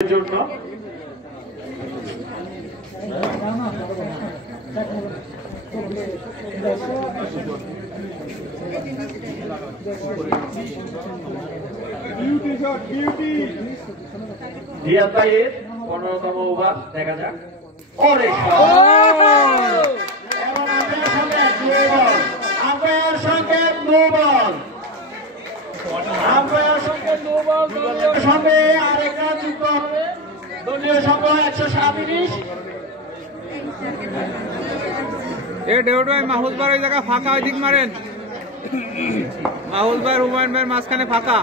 জন্য রিয়াদ ভাইয়ের 15তম ওভার দেখা যাক। আম্পায়ার সঙ্গে নো বল, আম্পায়ার সঙ্গে নো বল, দলীয় সঙ্গে আরেক রান যুক্ত হবে। দলীয় সংখ্যা 137। মাহুল ভাই ওই জায়গা ফাঁকা, ওই দিক মারেন। মাহুল ভাই হুমায়ুন ভাইয়ের মাঝখানে ফাঁকা,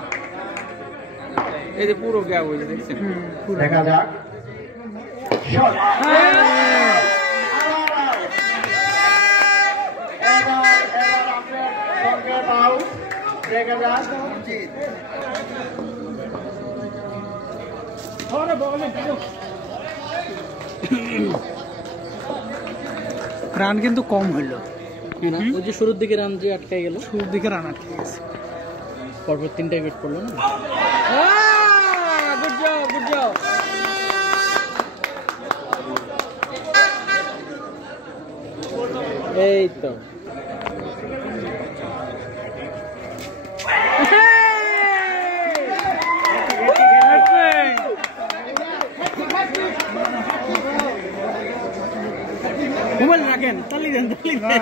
এই যে পুরো গ্যাপ হয়েছে দেখছেন। দেখা যাক রান কিন্তু কম হইলো। ওই যে শুরুর দিকে রান যে আটকে গেল, শুরুর দিকে রান আটকে গেছে, পরপর 3টা উইকেট পড়লো না। Good job, good job. এই তো মোবাইল রাখেন, তালি দেন, তালি দেন।